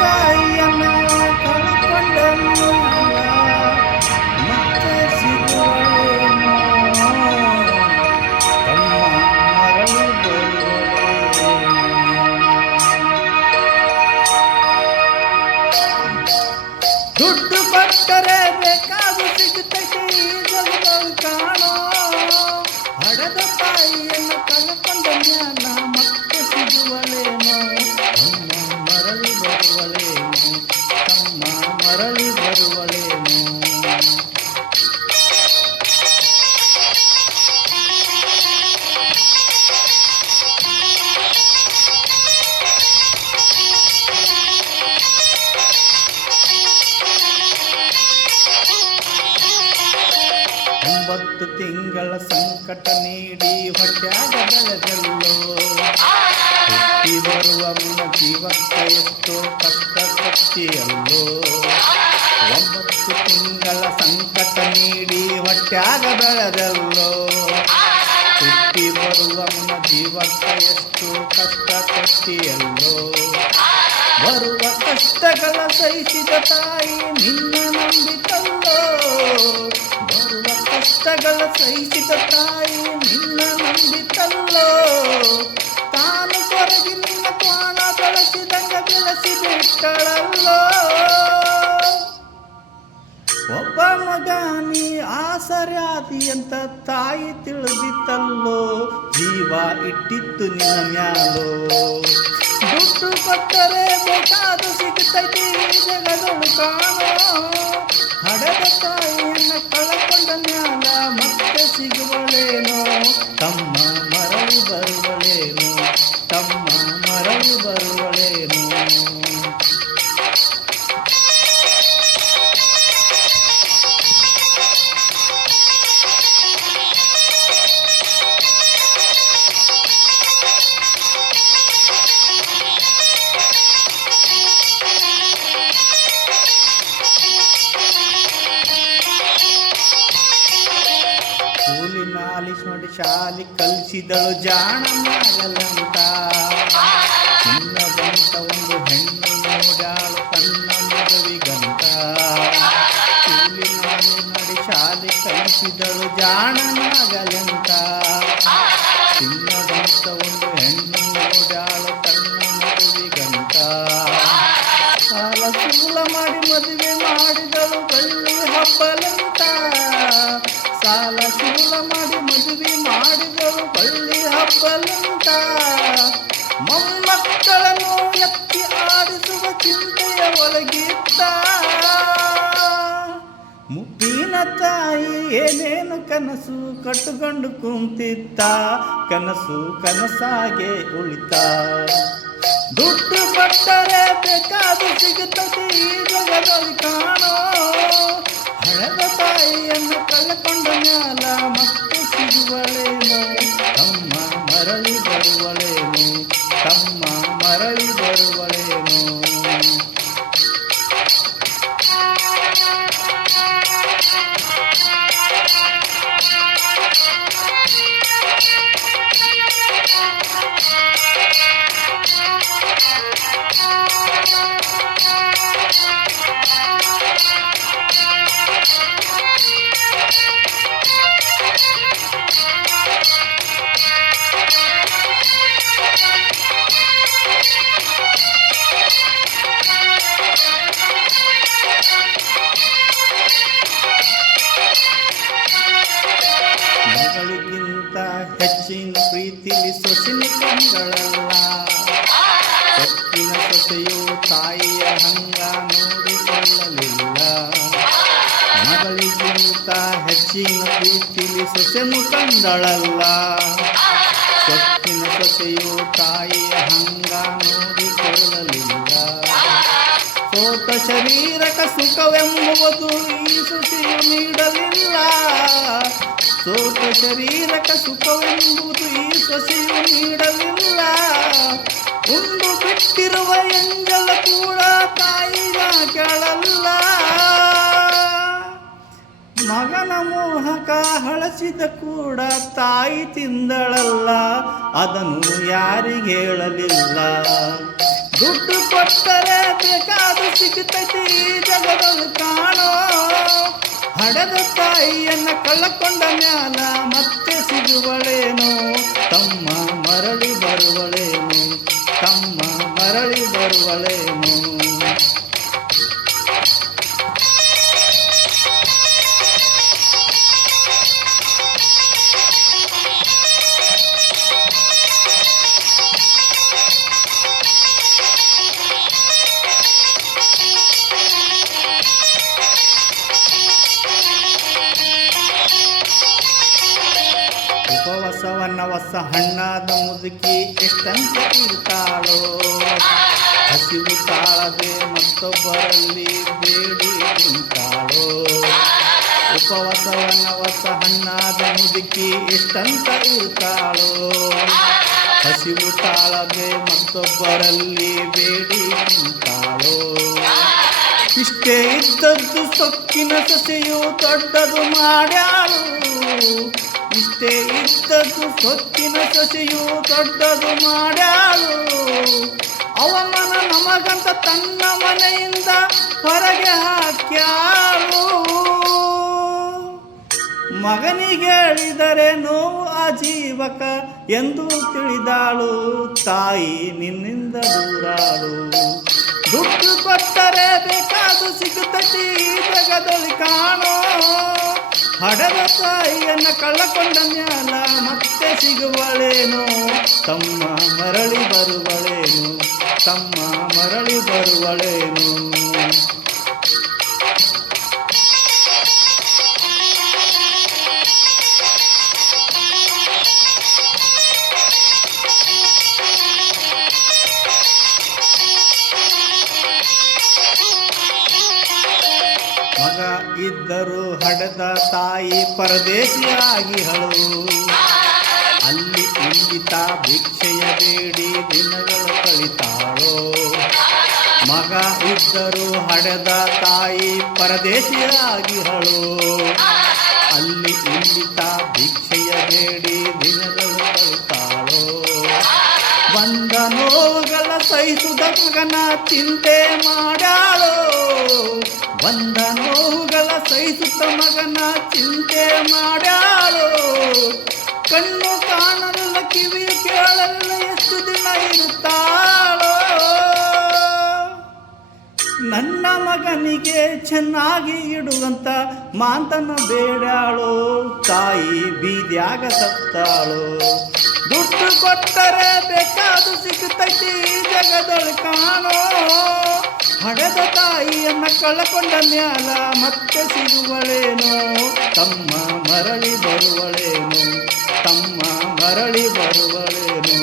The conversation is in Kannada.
ತಾಯಿಯನ್ನು ಕಳ್ಕೊಂಡ ಮ್ಯಾಲ ಮತ್ತೆ ಸಿಗುವಳೇನೋ ತಮ್ಮ ಮರಳಿ ಬರುವಳೇನೋ. ದುಡ್ಡು ಕೊಟ್ಟರೆ ಬೇಕಾದು ಸಿಗುತ್ತೈತಿ ಈ ಜಗದಲ್ಲಿ ಕಾಣೋ. ಹಡೆದ ತಾಯಿಯನ್ನು ಕಳ್ಕೊಂಡ ಮ್ಯಾಲ ಮತ್ತೆ ಸಿಗುವಳೇನೋ ತಮ್ಮ ಮರಳಿ ಬರುವಳೇನೋ ತಮ್ಮ ಮರಳಿ ಬರುವಳೇನೋ. ಒಂಬತ್ತು ತಿಂಗಳ ಸಂಕಟ ನೀಡಿ ಹೊಟ್ಯಾಗ ಬೆಳೆದಲ್ಲೋ. ಹುಟ್ಟಿ ಬರುವ ಮುನ್ನ ಜೀವಕ್ಕ ಎಷ್ಟೋ ಕಷ್ಟ ಕೊಟ್ಟಿಯಲ್ಲೋ. 9 ತಿಂಗಳ ಸಂಕಟ ನೀಡಿ ಹೊಟ್ಯಾಗ ಬೆಳೆದಲ್ಲೋ. ಹುಟ್ಟಿ ಬರುವ ಮುನ್ನ ಜೀವಕ್ಕ ಎಷ್ಟು ಕಷ್ಟ ಕೊಟ್ಟಿಯಲ್ಲೋ. ಬರುವ ಕಷ್ಟಗಳ ಸಹಿಸಿದ ತಾಯಿ ನಿನ್ನ ನಂಬಿತಲ್ಲೋ. ಬರುವ ಕಷ್ಟಗಳ ಸಹಿಸಿದ ತಾಯಿ ನಿನ್ನ ನಂಬಿತಲ್ಲೋ. ತಾನು ಕೊರಗಿ ನಿನ್ನ ಪ್ರಾಣ ಬೆಳೆಸಿದಂಗ ಬೆಳೆಸಿ ಬಿಟ್ಟಳಲ್ಲೋ. ಒಬ್ಬ ಮಗ ನೀ ಆಸರಾದಿ ಅಂತ ತಾಯಿ ತಿಳಿದಿತ್ತಲ್ಲೋ. ಜೀವ ಇಟ್ಟಿತ್ತು ನಿನ್ನ ಮ್ಯಾಲೋ. ದುಡ್ಡು ಕೊಟ್ಟರೆ ಬೇಕಾದು ಸಿಗುತ್ತೈತಿ ಈ ಜಗದೊಳು ಕಾಣೋ. ಹಡೆದ ತಾಯಿಯನ್ನು ಕಳ್ಕೊಂಡ ಮ್ಯಾಲ ಮತ್ತೆ ಸಿಗುವಳೇನೋ ತಮ್ಮ ಮರಳಿ ಬರುವಳೇನೋ ತಮ್ಮ ಮರಳಿ ಬರುವಳೇನೋ. ಕೂಲಿ ನಾಲಿಸ್ ನೋಡಿ ಶಾಲಿ ಕಲಿಸಿದಳು ಜಾಣ ಮಗಳಂತ. ಚಿನ್ನ ಬಂತ ಒಂದು ಹೆಣ್ಣು ನೋಡಾಳು ತನ್ನ ಮದುವಿಗಂತ. ಕೂಲಿ ನಾಲಿ ನೋಡಿ ಶಾಲಿ ಕಲಿಸಿದಳು ಜಾಣ ಮಗಳಂತ. ಚಿನ್ನ ಬಂತ ಒಂದು ಹೆಣ್ಣು ನೋಡಾಳು ತನ್ನ ಮದುವಿಗಂತ. ಸಾಲ ಸೂಲ ಮಾಡಿ ಮದುವೆ ಮಾಡಿದಳು ಬಳ್ಳಿ ಹಬ್ಬಲಂತ. ಸಾಲ ಸೂಲ ಮಾಡಿ ಮದುವೆ ಮಾಡಿದಳು ಬಳ್ಳಿ ಹಬ್ಬಲಂತ. ಮೊಮ್ಮಕ್ಕಳನ್ನು ಎತ್ತಿ ಆಡಿಸುವ ಚಿಂತೆಯ ಒಳಗಿತ್ತ. ಮುಪ್ಪಿನ ತಾಯಿ ಏನೇನು ಕನಸು ಕಟ್ಟುಕೊಂಡು ಕುಂತಿತ್ತ. ಕನಸು ಕನಸಾಗೆ ಉಳಿತ. ದುಡ್ಡು ಕೊಟ್ಟರೆ ಬೇಕಾದು ಸಿಗುತ್ತದೆ ಈ ಜಗದಲ್ಲಿ ಕಾಣೋ. ಹಳೆದ ತಾಯಿಯನ್ನು ಕಳ್ಕೊಂಡ ಮ್ಯಾಲ ಮತ್ತೆ ಸಿಗುವಳೇನೋ ತಮ್ಮ ಮರಳಿ ಬರುವಳೇನೋ ತಮ್ಮ ಮರಳಿ ಬರುವಳೇನೋ. ಮಗಳಿಗಿಂತ ಹೆಚ್ಚಿನ ಪ್ರೀತಿಲಿ ಸೊಸಿನ ಕಂಗಳಲ್ಲ. ಸೊಕ್ಕಿನ ಸೊಸೆಯು ತಾಯಿಯ ಹಂಗ ನೋಡಿಕೊಳ್ಳಲಿಲ್ಲ. ಮಗಳಿಗಿಂತ ಹೆಚ್ಚಿನ ಪ್ರೀತಿಲಿ ಸೊಸೆನು ಕಂದಳಲ್ಲ. ಸೊಕ್ಕಿನ ಸೊಸೆಯು ತಾಯಿಯ ಹಂಗ ನೋಡಿಕೊಳ್ಳಲಿಲ್ಲ. ಸೋತ ಶರೀರಕ ಸುಖವೆಂಬುವುದು ಈ ಸೊಸೆಯು ನೀಡಲಿಲ್ಲ. ಸೋತ ಶರೀರಕ ಸುಖವೆಂಬುದು ಈ ಸೊಸೆಯು ನೀಡಲಿಲ್ಲ. ಉಂಡು ಬಿಟ್ಟಿರುವ ಎಂಜಲ ಕೂಡ ತಾಯಿಯ ಕೇಳಲ್ಲ. ಮಗನ ಮೋಹಕ ಹಳಸಿದ ಕೂಡ ತಾಯಿ ತಿಂದಳಲ್ಲ, ಅದನ್ನು ಯಾರಿಗೆ ಹೇಳಲಿಲ್ಲ. ದುಡ್ಡು ಕೊಟ್ಟರೆ ಬೇಕಾದು ಸಿಗುತ್ತೈತಿ ಈ ಜಗದಲ್ಲಿ ಕಾಣೋ. ಹಡೆದ ತಾಯಿಯನ್ನ ಕಳಕೊಂಡ ಮ್ಯಾಲ ಮತ್ತೆ ಸಿಗುವಳೇನೋ, ತಮ್ಮ ಮರಳಿ ಬರುವಳೇನು, ತಮ್ಮ ಮರಳಿ ಬರುವಳೇನು. ಉಪವಾಸವನ್ನ ಹೊಸ ಹಣ್ಣಾದ ಮುದುಕಿ ಎಷ್ಟಂತ ಇರ್ತಾಳೋ, ಹಸಿವು ತಾಳದೆ ಮತ್ತೊಬ್ಬರಲ್ಲಿ ಬೇಡಿ ನಿಂತಾಳೋ. ಉಪವಾಸವನ್ನ ಹೊಸ ಹಣ್ಣಾದ ಮುದುಕಿ ಎಷ್ಟಂತ ಇರ್ತಾಳೋ, ಹಸಿವು ತಾಳದೆ ಮತ್ತೊಬ್ಬರಲ್ಲಿ ಬೇಡಿ ನಿಂತಾಳೋ. ಇಷ್ಟೇ ಇದ್ದದ್ದು ಸೊಕ್ಕಿನ ಸೊಸೆಯು ದೊಡ್ಡದು ಮಾಡ್ಯಾಳು, ಇಷ್ಟೇ ಇದ್ದದ್ದು ಸೊಕ್ಕಿನ ಸೊಸೆಯು ದೊಡ್ಡದು ಮಾಡ್ಯಾಳು. ಅವಮಾನ ನಮಗಂತ ತನ್ನ ಮನೆಯಿಂದ ಹೊರಗೆ ಹಾಕ್ಯಾಳು. ಮಗನಿಗೆ ಹೇಳಿದರೆ ನೋವು ಆಜೀವಕ ಎಂದು ತಿಳಿದಾಳು, ತಾಯಿ ನಿನ್ನಿಂದ ದೂರಾಳು. ದುಡ್ಡು ಕೊಟ್ಟರೆ ಬೇಕಾದು ಸಿಗುತ್ತೈತಿ ಈ ಜಗದಲ್ಲಿ ಕಾಣೋ. ಹಡೆದ ತಾಯಿಯನ್ನ ಕಳ್ಳಕೊಂಡ ಮ್ಯಾಲ ಮತ್ತೆ ಸಿಗುವಳೇನೋ, ತಮ್ಮ ಮರಳಿ ಬರುವಳೇನು, ತಮ್ಮ ಮರಳಿ ಬರುವಳೇನು. ಮಗ ಇದ್ದರೂ ಹಡೆದ ತಾಯಿ ಪರದೇಶಿಯಾಗಿಹಳು, ಅಲ್ಲಿ ಇಲ್ಲಿ ತಾ ಭಿಕ್ಷೆಯ ಬೇಡಿ ದಿನಗಳು ಕಳಿತಾಳೋ. ಮಗ ಇದ್ದರೂ ಹಡೆದ ತಾಯಿ ಪರದೇಶಿಯಾಗಿಹಳು, ಅಲ್ಲಿ ಇಲ್ಲಿ ತಾ ಭಿಕ್ಷೆಯ ಬೇಡಿ ದಿನಗಳು ಕಳಿತಾಳೋ. ಬಂದ ನೋವುಗಳ ಸಹಿಸುದ ಮಗನ ಚಿಂತೆ ಮಾಡ್ಯಾಳೋ, ಬಂದ ನೋವುಗಳ ಸಹಿಸುತ್ತ ಮಗನ ಚಿಂತೆ ಮಾಡ್ಯಾಳೋ. ಕಣ್ಣು ಕಾಣಲಿಲ್ಲ ಕಿವಿ ಕೇಳಲಿಲ್ಲ ಎಷ್ಟು ದಿನ ಇರುತ್ತಾಳೋ. ನನ್ನ ಮಗನಿಗೆ ಚೆನ್ನಾಗಿ ಇಡುವಂತ ಮಾಂತನ ಬೇಡ್ಯಾಳೋ, ತಾಯಿ ಬೀದ್ಯಾಗ ಸತ್ತಾಳೋ. ದುಡ್ಡು ಕೊಟ್ಟರೆ ಬೇಕಾದು ಸಿಗುತ್ತೈತಿ ಈ ಜಗದಲ್ಲಿ ಕಾಣೋ. ಹಡೆದ ತಾಯಿಯನ್ನ ಕಳಕೊಂಡ ಮ್ಯಾಲ ಮತ್ತೆ ಸಿಗುವಳೇನೋ, ತಮ್ಮ ಮರಳಿ ಬರುವಳೇನು, ತಮ್ಮ ಮರಳಿ ಬರುವಳೇನು.